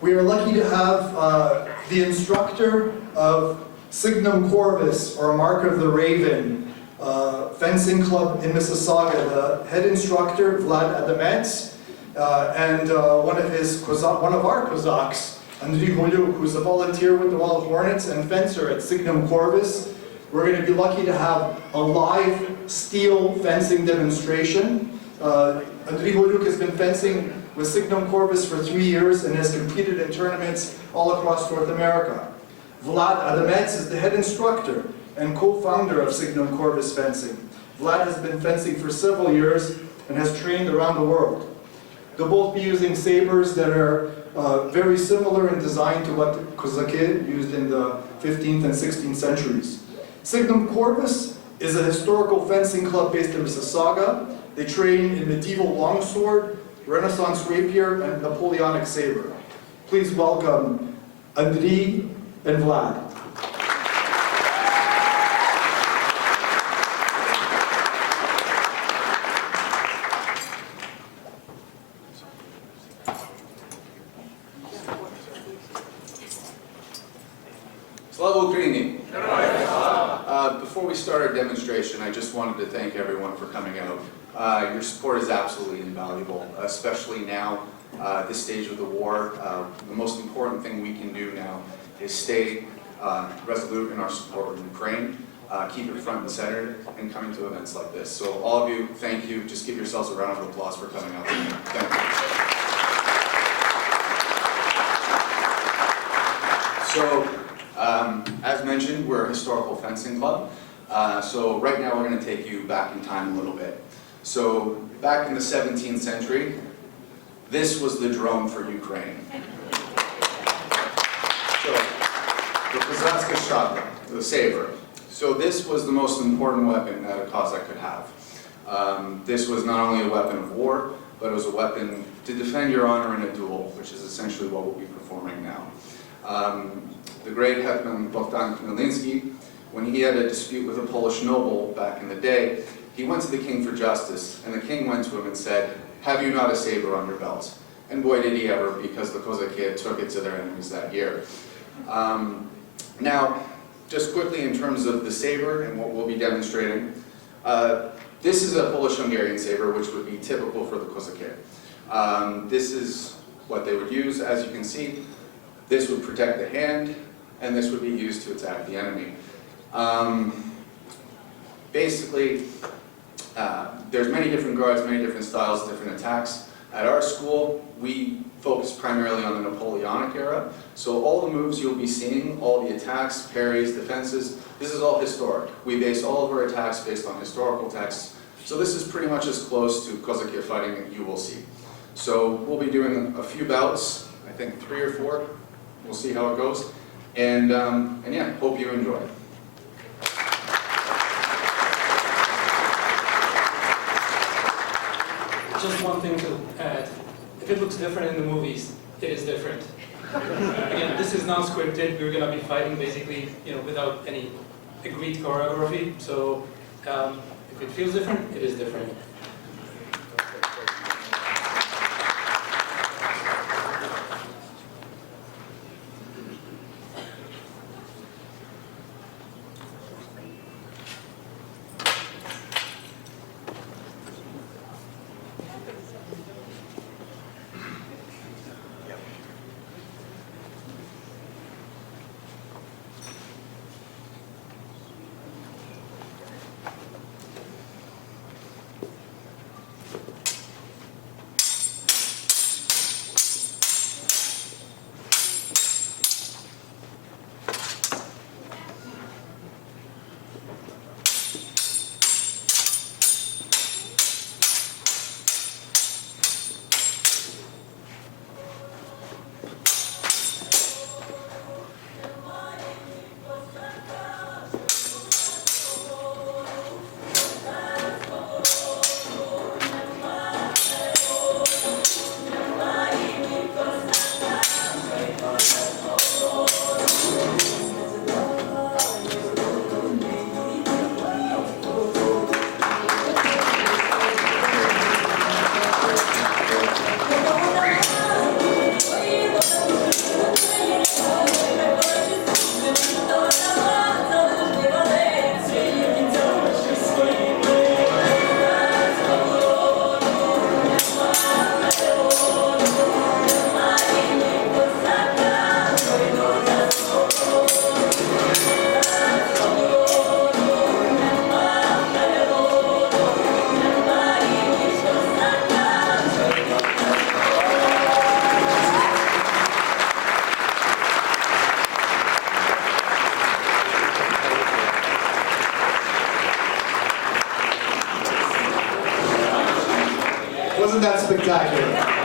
We are lucky to have the instructor of Signum Corvus, or Mark of the Raven, fencing club in Mississauga, the head instructor, Vlad Adamets, and one of our Cossacks, Andriy Goluk, who's a volunteer with the Wild Hornets and fencer at Signum Corvus. We're going to be lucky to have a live steel fencing demonstration. Andriy Goluk has been fencing with Signum Corvus for 3 years and has competed in tournaments all across North America. Vlad Adamets is the head instructor and co-founder of Signum Corvus Fencing. Vlad has been fencing for several years and has trained around the world. They'll both be using sabers that are very similar in design to what the Kozaki used in the 15th and 16th centuries. Signum Corvus is a historical fencing club based in Mississauga. They train in medieval longsword, Renaissance rapier, and Napoleonic saber. Please welcome Andriy and Vlad. Slava Ukraini! Before we start our demonstration, I just wanted to thank everyone for coming out. Your support is absolutely invaluable, especially now, this stage of the war. The most important thing we can do now is stay resolute in our support of Ukraine, keep it front and center, and coming to events like this. So all of you, thank you. Just give yourselves a round of applause for coming out. Thank you. So, as mentioned, we're a historical fencing club. So right now we're going to take you back in time a little bit. So back in the 17th century, this was the drone for Ukraine. So the Kozatska shotgun, the saber. So this was the most important weapon that a Cossack could have. This was not only a weapon of war, but it was a weapon to defend your honor in a duel, which is essentially what we'll be performing now. The great Hetman Bogdan Khmelnytsky, when he had a dispute with a Polish noble back in the day, he went to the king for justice, and the king went to him and said, "Have you not a saber on your belt?" And boy did he ever, because the Kozaki took it to their enemies that year. Now, just quickly in terms of the saber and what we'll be demonstrating, this is a Polish-Hungarian saber, which would be typical for the Kozaki. This is what they would use. As you can see, this would protect the hand, and this would be used to attack the enemy. Basically, there's many different guards, many different styles, different attacks. At our school, we focus primarily on the Napoleonic era. So all the moves you'll be seeing, all the attacks, parries, defenses, this is all historic. We base all of our attacks based on historical texts. So this is pretty much as close to Kozaki fighting that you will see. So we'll be doing a few bouts, I think 3 or 4. We'll see how it goes. And yeah, hope you enjoy. Just one thing to add. If it looks different in the movies, it is different. Again, this is not scripted. We're going to be fighting basically, without any agreed choreography. So if it feels different, it is different. wasn't that spectacular.